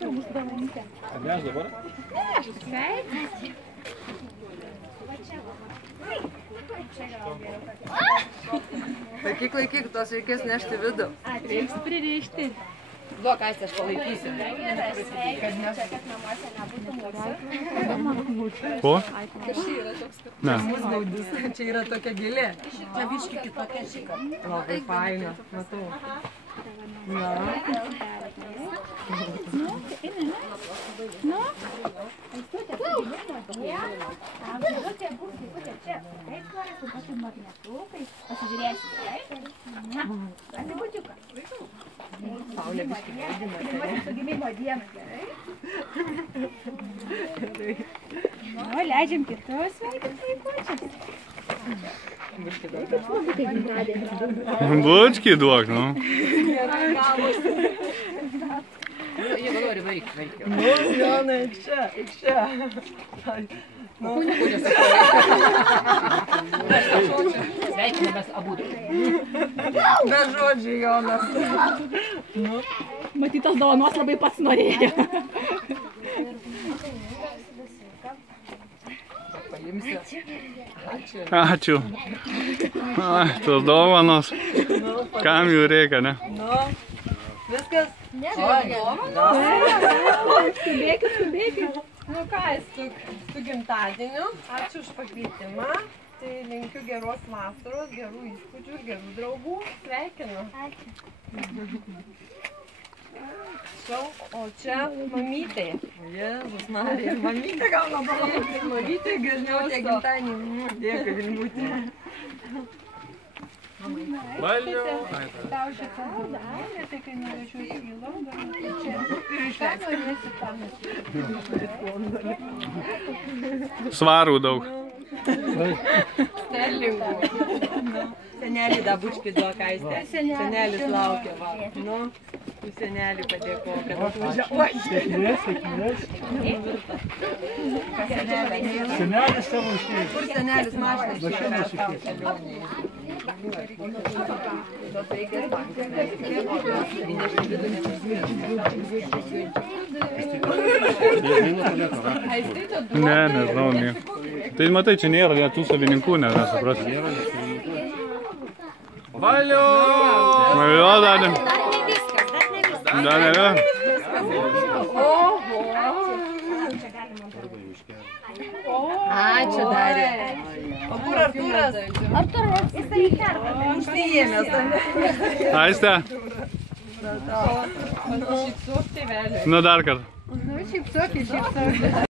Ar ne aš dabar? Laikyk, tos reikės nešti vidų. Reiks pririšti. Duok, Aistė, aš palaikysiu. Ko? Ne. Čia yra tokia gėlė. Čia biški kitokia šika. Labai faina, matau. Paulė biški vaidina. Nu, leidžiam kitus vaikučius. Bučkį duok, nu. Jeigu nori, vaik. Nu, Jonai, eik čia. Sveikinamės abudu. Be žodžių, Jonas. Matytos dovanos labai pats norėjo. Paimsiu. Ačiū. Ai, tos dovanos. Kam jų reikia, ne? Nu, viskas? Skubėkit. Nu ką, su gimtadieniu. Ačiū už pakvietimą. Tai linkiu geros vasaros, gerų įspūdžių ir gerų draugų. Sveikinu. O čia mamytė. Jėzus Marija, mamytė gauna balonus. Mamytė geriausia gimtadienį. Dėkui, Vilmutė. Valio. Tau šitą dalį, tai kai norėčiau įgilom, dar čia. Ir iš ten norėsi pamesti. Svarų daug. Sterlingų. Senelį dabučkį duok, Aistė. Senelis laukia, va. Nu, tu senelį padėko, kad atvažiavo. Sėkmės. Senelis savo išėjęs. Kur senelis mašinas išėjo? Ne, nežinau, nieko. Tai matai, čia nėra lietų savininkų, nesuprasi. Valio! Valio, dar ne. Dar nėra. Ačiū darė. O kur Artūras? Artūras, jisai kerta. Užsijėmės. Aiste. Šypsuk, tėvelė. Nu dar kartą. Nu, šypsokit.